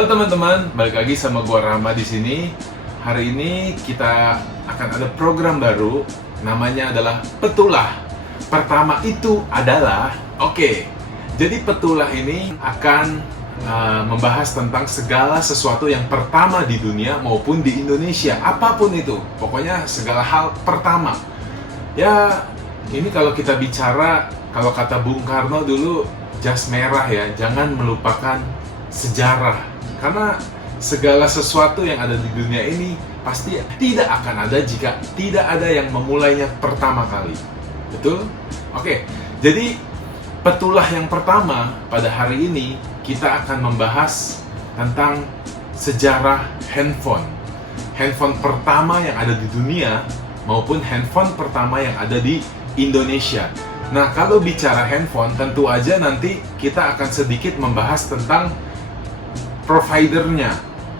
Halo teman-teman, balik lagi sama gua Rama di sini. Hari ini kita akan ada program baru, namanya adalah Petulah. Pertama itu adalah, jadi Petulah ini akan membahas tentang segala sesuatu yang pertama di dunia maupun di Indonesia, apapun itu. Pokoknya segala hal pertama. Ya, ini kalau kita bicara, kalau kata Bung Karno dulu, jas merah ya, jangan melupakan sejarah. Karena segala sesuatu yang ada di dunia ini pasti tidak akan ada jika tidak ada yang memulainya pertama kali. Betul? Jadi Petulah yang pertama pada hari ini kita akan membahas tentang sejarah handphone. Handphone pertama yang ada di dunia maupun handphone pertama yang ada di Indonesia. Nah, kalau bicara handphone, tentu aja nanti kita akan sedikit membahas tentang providernya.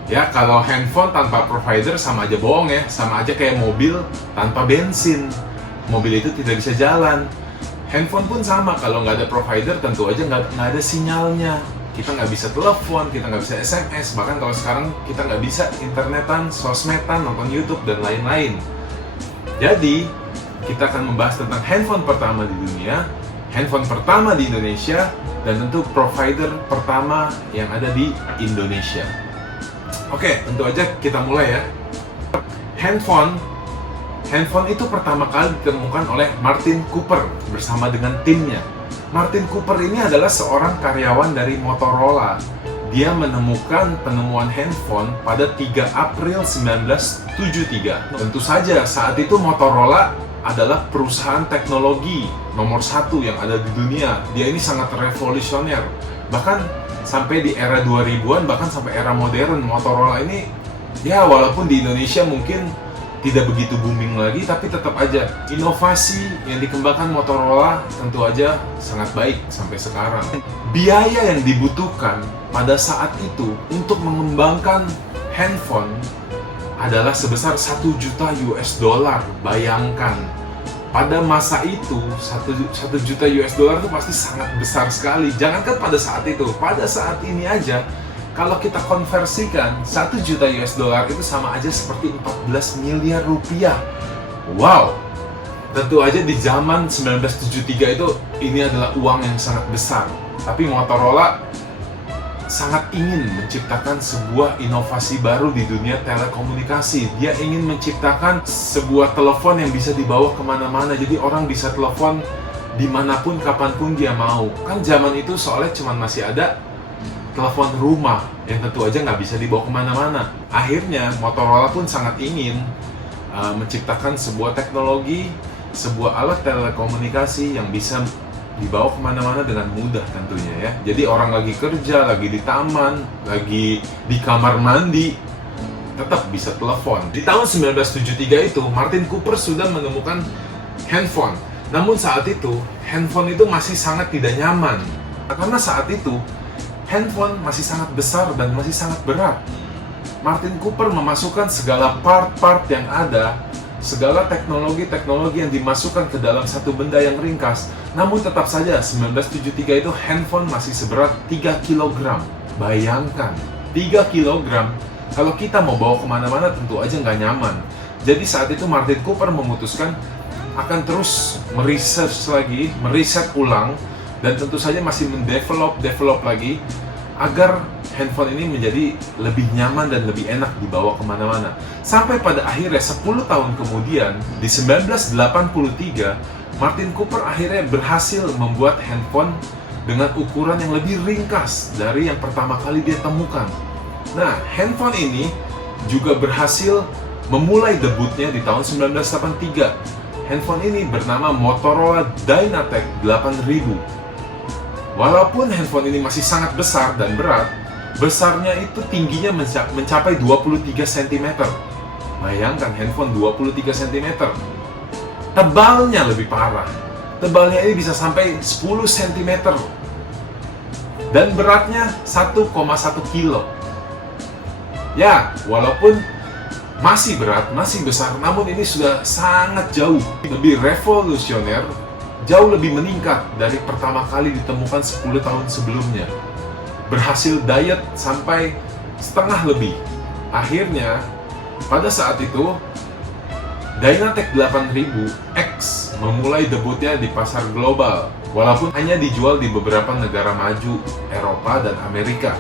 Ya, kalau handphone tanpa provider sama aja bohong ya, sama aja kayak mobil tanpa bensin. Mobil itu tidak bisa jalan. Handphone pun sama, kalau nggak ada provider tentu aja nggak ada sinyalnya. Kita nggak bisa telepon, kita nggak bisa SMS, bahkan kalau sekarang kita nggak bisa internetan, sosmedan, nonton YouTube, dan lain-lain. Jadi, kita akan membahas tentang handphone pertama di dunia, handphone pertama di Indonesia, dan tentu provider pertama yang ada di Indonesia. Tentu aja kita mulai ya. Handphone itu pertama kali ditemukan oleh Martin Cooper bersama dengan timnya. Martin Cooper ini adalah seorang karyawan dari Motorola. Dia menemukan penemuan handphone pada 3 April 1973. Tentu saja saat itu Motorola adalah perusahaan teknologi nomor 1 yang ada di dunia. Dia ini sangat revolusioner. Bahkan sampai di era 2000-an, bahkan sampai era modern, Motorola ini ya walaupun di Indonesia mungkin tidak begitu booming lagi, tapi tetap aja inovasi yang dikembangkan Motorola tentu aja sangat baik sampai sekarang. Biaya yang dibutuhkan pada saat itu untuk mengembangkan handphone adalah sebesar 1 juta US dollar. Bayangkan, pada masa itu 1 juta US dollar itu pasti sangat besar sekali. Jangankan pada saat itu, pada saat ini aja kalau kita konversikan 1 juta US dollar itu sama aja seperti 14 miliar rupiah. Wow. Tentu aja di zaman 1973 itu ini adalah uang yang sangat besar. Tapi Motorola sangat ingin menciptakan sebuah inovasi baru di dunia telekomunikasi. Dia ingin menciptakan sebuah telepon yang bisa dibawa kemana-mana. Jadi orang bisa telepon dimanapun, kapanpun dia mau. Kan zaman itu soalnya cuma masih ada telepon rumah yang tentu aja nggak bisa dibawa kemana-mana. Akhirnya Motorola pun sangat ingin menciptakan sebuah teknologi, sebuah alat telekomunikasi yang bisa dibawa kemana-mana dengan mudah tentunya ya. Jadi orang lagi kerja, lagi di taman, lagi di kamar mandi, tetap bisa telepon. Di tahun 1973 itu, Martin Cooper sudah menemukan handphone. Namun saat itu, handphone itu masih sangat tidak nyaman. Karena saat itu, handphone masih sangat besar dan masih sangat berat. Martin Cooper memasukkan segala part-part yang ada, segala teknologi-teknologi yang dimasukkan ke dalam satu benda yang ringkas. Namun tetap saja 1973 itu handphone masih seberat 3 kg. Bayangkan, 3 kg kalau kita mau bawa kemana-mana tentu aja nggak nyaman. Jadi saat itu Martin Cooper memutuskan akan terus meriset ulang, dan tentu saja masih mendevelop lagi agar handphone ini menjadi lebih nyaman dan lebih enak dibawa kemana-mana. Sampai pada akhirnya 10 tahun kemudian, di 1983, Martin Cooper akhirnya berhasil membuat handphone dengan ukuran yang lebih ringkas dari yang pertama kali dia temukan. Nah, handphone ini juga berhasil memulai debutnya di tahun 1983. Handphone ini bernama Motorola Dynatec 8000. Walaupun handphone ini masih sangat besar dan berat, besarnya itu tingginya mencapai 23 cm. Bayangkan handphone 23 cm. Tebalnya lebih parah. Tebalnya ini bisa sampai 10 cm. Dan beratnya 1,1 kilo. Ya, walaupun masih berat, masih besar, namun ini sudah sangat jauh lebih revolusioner, jauh lebih meningkat dari pertama kali ditemukan 10 tahun sebelumnya. Berhasil diet sampai setengah lebih. Akhirnya, pada saat itu, Dynatec 8000X memulai debutnya di pasar global, walaupun hanya dijual di beberapa negara maju, Eropa dan Amerika.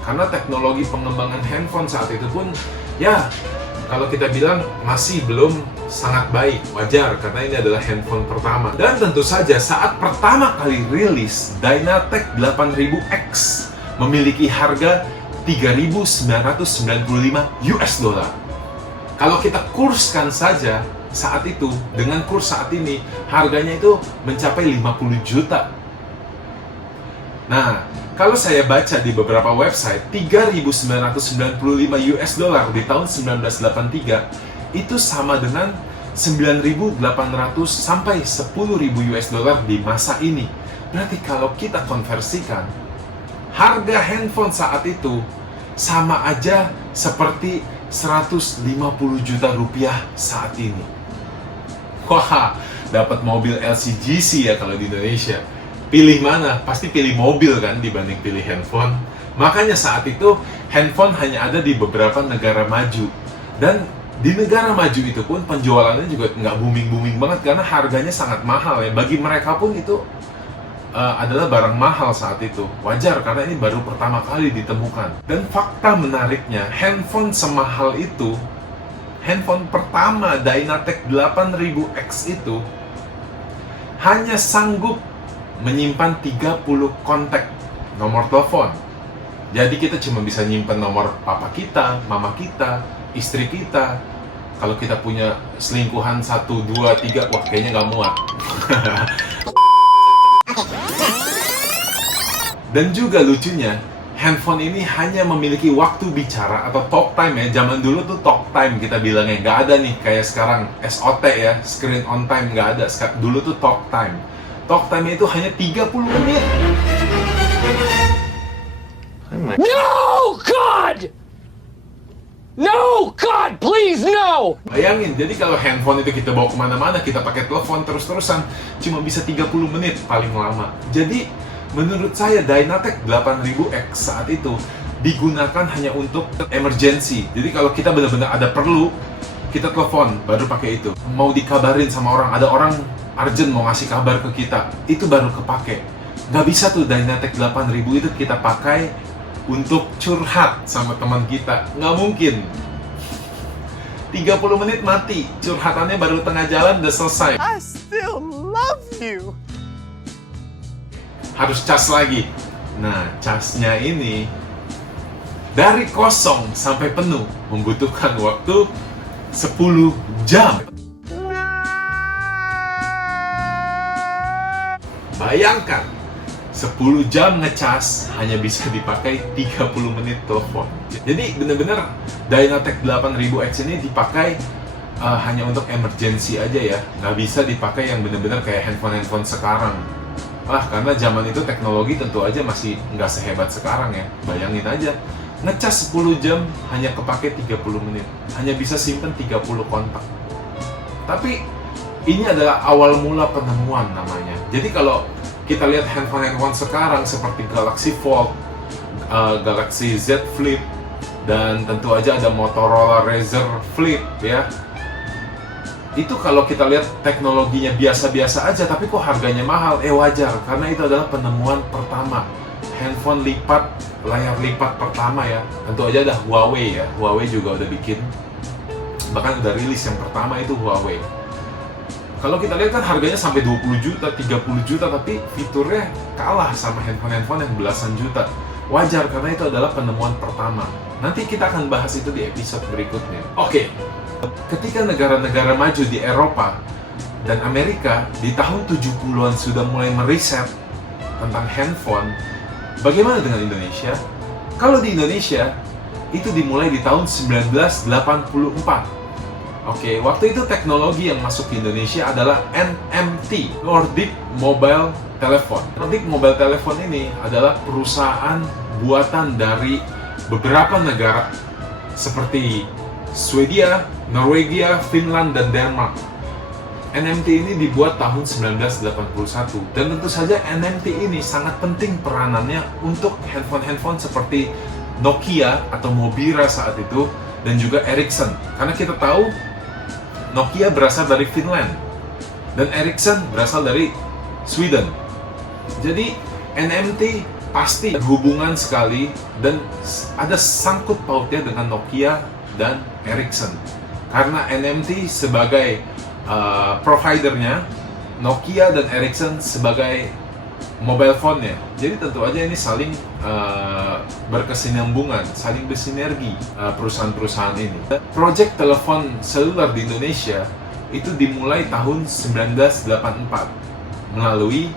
Karena teknologi pengembangan handphone saat itu pun, ya, kalau kita bilang masih belum sangat baik, wajar karena ini adalah handphone pertama. Dan tentu saja saat pertama kali rilis, Dynatec 8000X memiliki harga 3.995 US dollar. Kalau kita kurskan saja saat itu dengan kurs saat ini, harganya itu mencapai 50 juta. Nah, kalau saya baca di beberapa website, 3.995 US dollar di tahun 1983 itu sama dengan 9.800 sampai 10.000 US dollar di masa ini. Berarti kalau kita konversikan, harga handphone saat itu sama aja seperti 150 juta rupiah saat ini. Wah, dapat mobil LCGC ya kalau di Indonesia. Pilih mana? Pasti pilih mobil kan dibanding pilih handphone. Makanya saat itu handphone hanya ada di beberapa negara maju. Dan di negara maju itu pun penjualannya juga nggak booming-booming banget karena harganya sangat mahal ya. Bagi mereka pun itu adalah barang mahal saat itu. Wajar karena ini baru pertama kali ditemukan. Dan fakta menariknya, handphone semahal itu, handphone pertama Dynatec 8000X itu hanya sanggup menyimpan 30 kontak nomor telepon. Jadi kita cuma bisa nyimpan nomor papa kita, mama kita, istri kita. Kalau kita punya selingkuhan 1, 2, 3, wah kayaknya nggak muat. Dan juga lucunya, handphone ini hanya memiliki waktu bicara atau talk time ya. Zaman dulu tuh talk time kita bilangnya, nggak ada nih kayak sekarang SOT ya, screen on time nggak ada. Dulu tuh talk time. Talk time itu hanya 30 menit. No, God! No, God, please, no! Bayangin, jadi kalau handphone itu kita bawa kemana-mana, kita pakai telepon terus-terusan, cuma bisa 30 menit paling lama. Jadi, menurut saya Dynatec 8000X saat itu digunakan hanya untuk emergency. Jadi kalau kita benar-benar ada perlu, kita telepon, baru pakai itu. Mau dikabarin sama orang, ada orang urgent mau ngasih kabar ke kita, itu baru kepake. Nggak bisa tuh Dynatec 8000 itu kita pakai untuk curhat sama teman kita. Nggak mungkin. 30 menit mati, curhatannya baru tengah jalan udah selesai. I still love you. Harus cas lagi. Nah, casnya ini dari kosong sampai penuh membutuhkan waktu 10 jam. Bayangkan, 10 jam ngecas hanya bisa dipakai 30 menit telepon. Jadi benar-benar Dynatec 8000X ini dipakai hanya untuk emergency aja ya. Nggak bisa dipakai yang benar-benar kayak handphone-handphone sekarang. Karena zaman itu teknologi tentu aja masih nggak sehebat sekarang ya. Bayangin aja, ngecas 10 jam hanya kepake 30 menit. Hanya bisa simpen 30 kontak. Tapi ini adalah awal mula penemuan namanya. Jadi kalau kita lihat handphone-handphone sekarang seperti Galaxy Fold, Galaxy Z Flip, dan tentu aja ada Motorola Razr Flip ya. Itu kalau kita lihat teknologinya biasa-biasa aja, tapi kok harganya mahal? Wajar, karena itu adalah penemuan pertama. Handphone lipat, layar lipat pertama ya. Tentu aja ada Huawei ya. Huawei juga udah bikin. Bahkan udah rilis yang pertama itu Huawei. Kalau kita lihat kan harganya sampai 20 juta, 30 juta, tapi fiturnya kalah sama handphone-handphone yang belasan juta. Wajar, karena itu adalah penemuan pertama. Nanti kita akan bahas itu di episode berikutnya. Oke, ketika negara-negara maju di Eropa dan Amerika di tahun 70-an sudah mulai meriset tentang handphone, bagaimana dengan Indonesia? Kalau di Indonesia, itu dimulai di tahun 1984. Oke, waktu itu teknologi yang masuk ke Indonesia adalah NMT, Nordic Mobile Telephone. Nordic Mobile Telephone ini adalah perusahaan buatan dari beberapa negara seperti Swedia, Norwegia, Finland, dan Denmark. NMT ini dibuat tahun 1981, dan tentu saja NMT ini sangat penting peranannya untuk handphone-handphone seperti Nokia atau Mobira saat itu, dan juga Ericsson. Karena kita tahu Nokia berasal dari Finland dan Ericsson berasal dari Sweden. Jadi NMT pasti berhubungan sekali dan ada sangkut pautnya dengan Nokia dan Ericsson. Karena NMT sebagai providernya, Nokia dan Ericsson sebagai mobile phone-nya. Jadi tentu aja ini saling berkesinambungan, saling bersinergi perusahaan-perusahaan ini. Proyek telepon seluler di Indonesia itu dimulai tahun 1984 melalui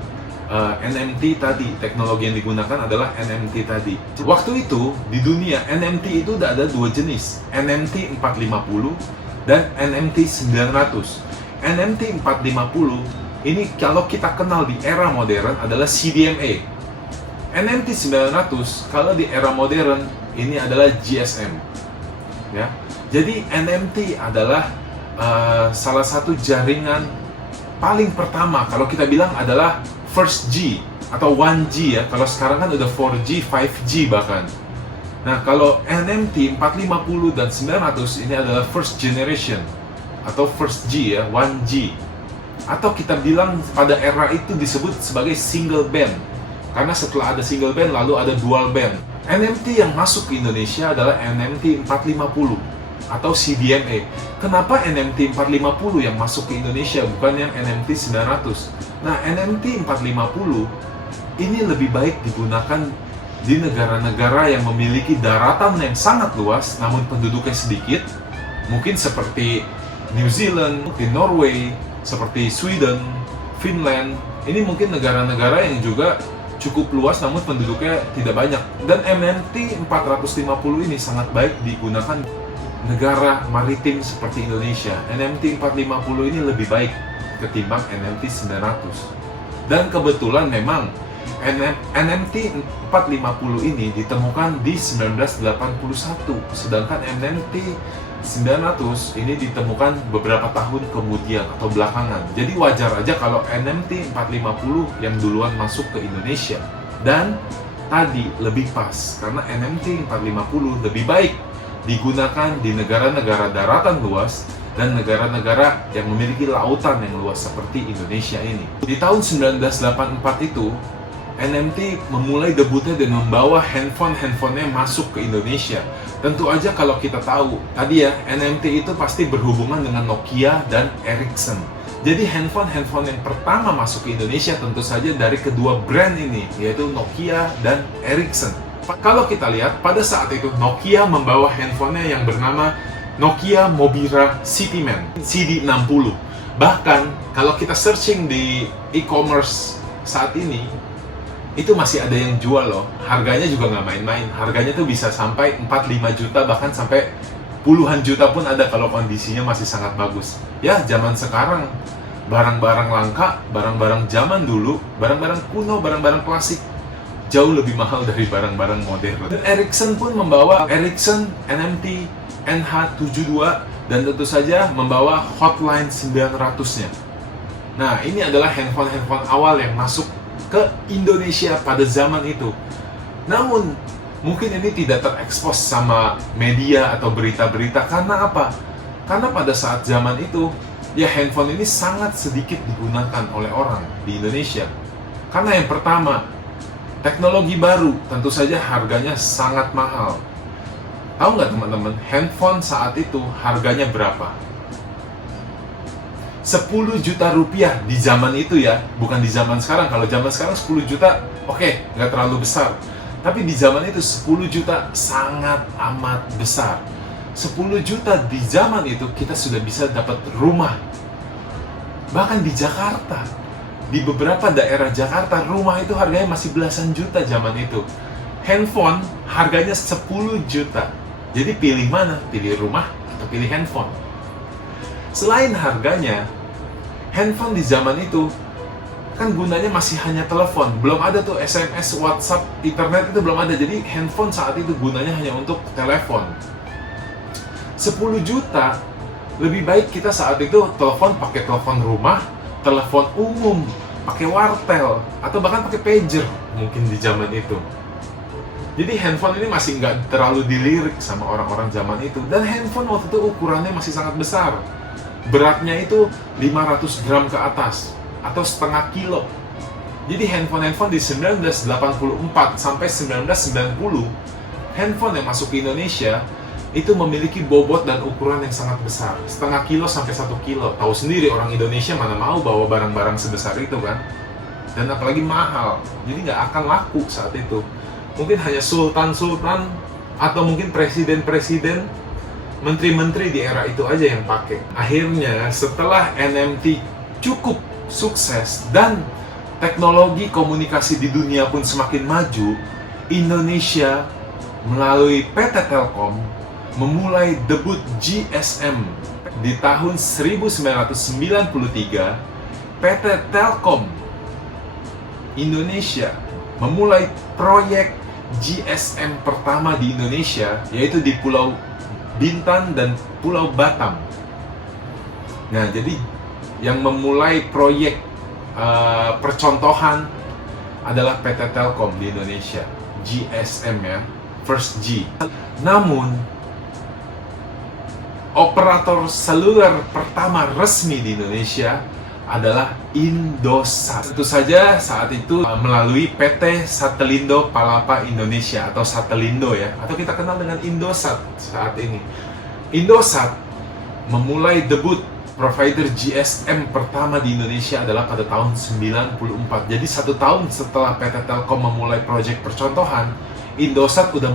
NMT tadi. Teknologi yang digunakan adalah NMT tadi. Waktu itu di dunia NMT itu udah ada dua jenis, NMT 450 dan NMT 900. NMT 450 ini kalau kita kenal di era modern adalah CDMA. NMT 900 kalau di era modern ini adalah GSM. Ya. Jadi NMT adalah salah satu jaringan paling pertama, kalau kita bilang adalah first G atau 1G ya. Kalau sekarang kan udah 4G, 5G bahkan. Nah, kalau NMT 450 dan 900 ini adalah first generation atau first G ya, 1G. Atau kita bilang pada era itu disebut sebagai single band. Karena setelah ada single band lalu ada dual band. NMT yang masuk ke Indonesia adalah NMT 450 atau CDMA. Kenapa NMT 450 yang masuk ke Indonesia bukan yang NMT 900? Nah, NMT 450 ini lebih baik digunakan di negara-negara yang memiliki daratan yang sangat luas namun penduduknya sedikit. Mungkin seperti New Zealand, mungkin Norway, seperti Sweden, Finland. Ini mungkin negara-negara yang juga cukup luas namun penduduknya tidak banyak. Dan NMT 450 ini sangat baik digunakan negara maritim seperti Indonesia. NMT 450 ini lebih baik ketimbang NMT 900. Dan kebetulan memang NMT 450 ini ditemukan di 1981, sedangkan NMT 900 ini ditemukan beberapa tahun kemudian atau belakangan. Jadi wajar aja kalau NMT 450 yang duluan masuk ke Indonesia. Dan tadi lebih pas karena NMT 450 lebih baik digunakan di negara-negara daratan luas dan negara-negara yang memiliki lautan yang luas seperti Indonesia ini. Di tahun 1984 itu NMT memulai debutnya dan membawa handphone-handphonenya masuk ke Indonesia. Tentu aja kalau kita tahu, tadi ya, NMT itu pasti berhubungan dengan Nokia dan Ericsson. Jadi handphone-handphone yang pertama masuk ke Indonesia tentu saja dari kedua brand ini, yaitu Nokia dan Ericsson. Kalau kita lihat, pada saat itu Nokia membawa handphonenya yang bernama Nokia Mobira Cityman CD60. Bahkan, kalau kita searching di e-commerce saat ini, itu masih ada yang jual loh. Harganya juga nggak main-main. Harganya tuh bisa sampai 4-5 juta, bahkan sampai puluhan juta pun ada kalau kondisinya masih sangat bagus. Ya, zaman sekarang barang-barang langka, barang-barang zaman dulu, barang-barang kuno, barang-barang klasik jauh lebih mahal dari barang-barang modern. Dan Ericsson pun membawa Ericsson NMT NH72 dan tentu saja membawa Hotline 900-nya. Nah, ini adalah handphone-handphone awal yang masuk ke Indonesia pada zaman itu. Namun, mungkin ini tidak terekspos sama media atau berita-berita. Karena apa? Karena pada saat zaman itu, ya handphone ini sangat sedikit digunakan oleh orang di Indonesia. Karena yang pertama, teknologi baru, tentu saja harganya sangat mahal. Tahu nggak teman-teman, handphone saat itu harganya berapa? 10 juta rupiah di zaman itu ya, bukan di zaman sekarang. Kalau zaman sekarang 10 juta, oke, nggak terlalu besar. Tapi di zaman itu 10 juta sangat amat besar. 10 juta di zaman itu kita sudah bisa dapat rumah. Bahkan di Jakarta, di beberapa daerah Jakarta, rumah itu harganya masih belasan juta zaman itu. Handphone harganya 10 juta. Jadi pilih mana? Pilih rumah atau pilih handphone? Selain harganya, handphone di zaman itu kan gunanya masih hanya telepon, belum ada tuh SMS, WhatsApp, internet itu belum ada. Jadi handphone saat itu gunanya hanya untuk telepon. 10 juta, lebih baik kita saat itu telepon pakai telepon rumah, telepon umum, pakai wartel, atau bahkan pakai pager mungkin di zaman itu. Jadi handphone ini masih nggak terlalu dilirik sama orang-orang zaman itu. Dan handphone waktu itu ukurannya masih sangat besar. Beratnya itu 500 gram ke atas, atau setengah kilo. Jadi handphone di 1984 sampai 1990, handphone yang masuk ke Indonesia itu memiliki bobot dan ukuran yang sangat besar, setengah kilo sampai 1 kilo. Tahu sendiri orang Indonesia mana mau bawa barang-barang sebesar itu kan, dan apalagi mahal, jadi nggak akan laku saat itu. Mungkin hanya sultan-sultan atau mungkin presiden-presiden, menteri-menteri di era itu aja yang pakai. Akhirnya setelah NMT cukup sukses dan teknologi komunikasi di dunia pun semakin maju, Indonesia melalui PT Telkom memulai debut GSM di tahun 1993. PT Telkom Indonesia memulai proyek GSM pertama di Indonesia, yaitu di Pulau Bintan dan Pulau Batam. Nah, jadi yang memulai proyek percontohan adalah PT Telkom di Indonesia, GSM ya, first G. Namun, operator seluler pertama resmi di Indonesia adalah Indosat. Tentu saja saat itu melalui PT Satelindo Palapa Indonesia atau Satelindo ya, atau kita kenal dengan Indosat saat ini. Indosat memulai debut provider GSM pertama di Indonesia adalah pada tahun 94. Jadi 1 tahun setelah PT Telkom memulai proyek percontohan, Indosat udah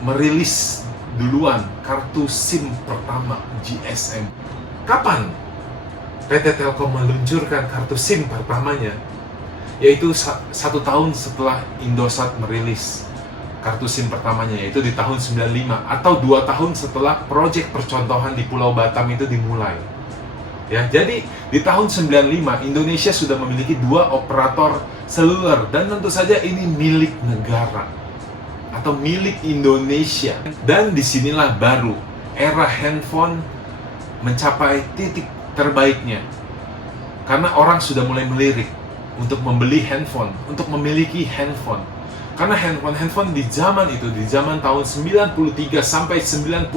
merilis duluan kartu SIM pertama GSM. Kapan PT Telkom meluncurkan kartu SIM pertamanya? Yaitu 1 tahun setelah Indosat merilis kartu SIM pertamanya, yaitu di tahun 95, atau 2 tahun setelah proyek percontohan di Pulau Batam itu dimulai. Ya, jadi di tahun 95 Indonesia sudah memiliki 2 operator seluler, dan tentu saja ini milik negara atau milik Indonesia. Dan disinilah baru era handphone mencapai titik terbaiknya, karena orang sudah mulai melirik untuk membeli handphone, untuk memiliki handphone. Karena handphone di zaman itu, di zaman tahun 93 sampai 99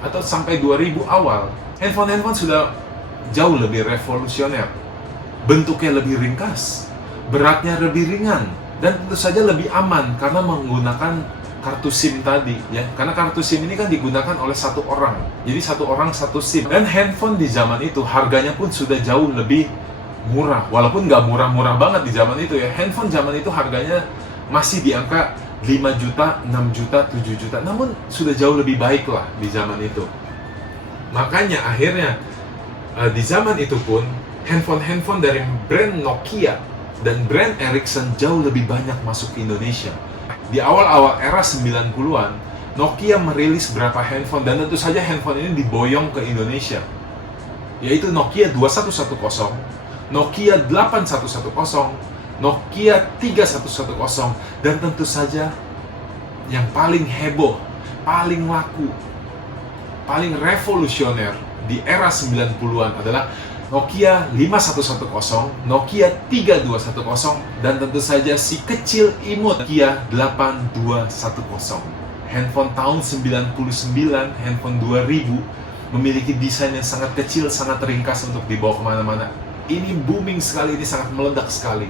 atau sampai 2000 awal, handphone sudah jauh lebih revolusioner. Bentuknya lebih ringkas, beratnya lebih ringan, dan tentu saja lebih aman karena menggunakan kartu SIM tadi ya. Karena kartu SIM ini kan digunakan oleh 1 orang. Jadi 1 orang 1 SIM. Dan handphone di zaman itu harganya pun sudah jauh lebih murah. Walaupun nggak murah-murah banget di zaman itu ya. Handphone zaman itu harganya masih di angka 5 juta, 6 juta, 7 juta. Namun sudah jauh lebih baik lah di zaman itu. Makanya akhirnya di zaman itu pun handphone dari brand Nokia dan brand Ericsson jauh lebih banyak masuk ke Indonesia. Di awal-awal era 90-an, Nokia merilis berapa handphone, dan tentu saja handphone ini diboyong ke Indonesia, yaitu Nokia 2110, Nokia 8110, Nokia 3110, dan tentu saja yang paling heboh, paling laku, paling revolusioner di era 90-an adalah Nokia 5110, Nokia 3210, dan tentu saja si kecil imut Nokia 8210. Handphone tahun 99, handphone 2000, memiliki desain yang sangat kecil, sangat ringkas untuk dibawa kemana-mana. Ini booming sekali, ini sangat meledak sekali.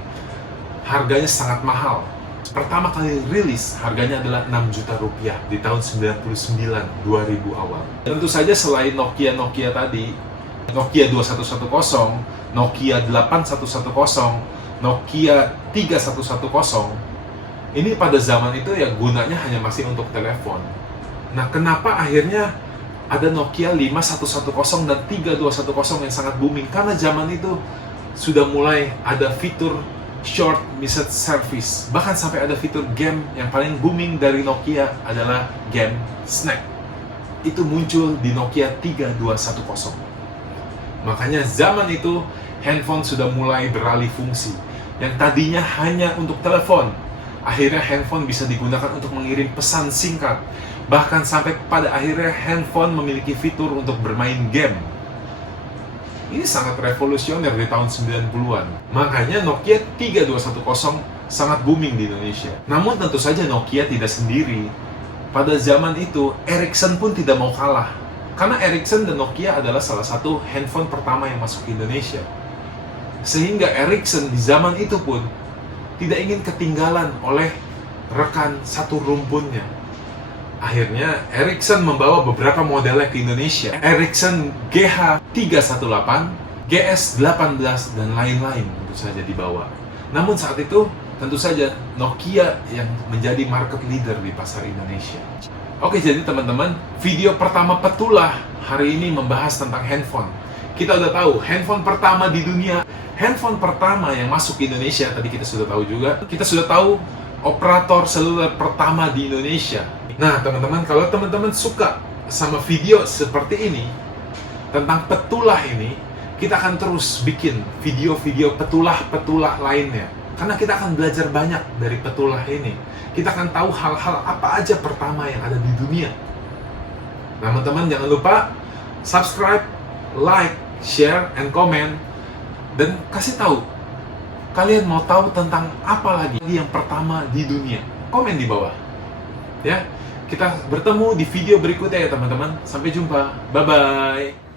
Harganya sangat mahal. Pertama kali rilis, harganya adalah 6 juta rupiah di tahun 99, 2000 awal. Tentu saja selain Nokia tadi, Nokia 2110, Nokia 8110, Nokia 3110, ini pada zaman itu ya gunanya hanya masih untuk telepon. Nah, kenapa akhirnya ada Nokia 5110 dan 3210 yang sangat booming? Karena zaman itu sudah mulai ada fitur short message service. Bahkan sampai ada fitur game. Yang paling booming dari Nokia adalah game Snake. Itu muncul di Nokia 3210. Makanya zaman itu handphone sudah mulai beralih fungsi. Yang tadinya hanya untuk telepon, akhirnya handphone bisa digunakan untuk mengirim pesan singkat. Bahkan sampai pada akhirnya handphone memiliki fitur untuk bermain game. Ini sangat revolusioner di tahun 90-an. Makanya Nokia 3210 sangat booming di Indonesia. Namun tentu saja Nokia tidak sendiri. Pada zaman itu, Ericsson pun tidak mau kalah. Karena Ericsson dan Nokia adalah salah satu handphone pertama yang masuk ke Indonesia. Sehingga Ericsson di zaman itu pun tidak ingin ketinggalan oleh rekan satu rumpunnya. Akhirnya Ericsson membawa beberapa modelnya ke Indonesia. Ericsson GH318, GS18, dan lain-lain tentu saja dibawa. Namun saat itu tentu saja Nokia yang menjadi market leader di pasar Indonesia. Oke, jadi teman-teman, video pertama Petulah hari ini membahas tentang handphone. Kita udah tahu, handphone pertama di dunia, handphone pertama yang masuk ke Indonesia, tadi kita sudah tahu juga. Kita sudah tahu operator seluler pertama di Indonesia. Nah, teman-teman, kalau teman-teman suka sama video seperti ini, tentang Petulah ini, kita akan terus bikin video-video petulah-petulah lainnya. Karena kita akan belajar banyak dari Petulah ini. Kita akan tahu hal-hal apa aja pertama yang ada di dunia. Nah, teman-teman, jangan lupa subscribe, like, share, and comment. Dan kasih tahu, kalian mau tahu tentang apa lagi yang pertama di dunia. Komen di bawah. Ya, kita bertemu di video berikutnya ya teman-teman. Sampai jumpa. Bye-bye.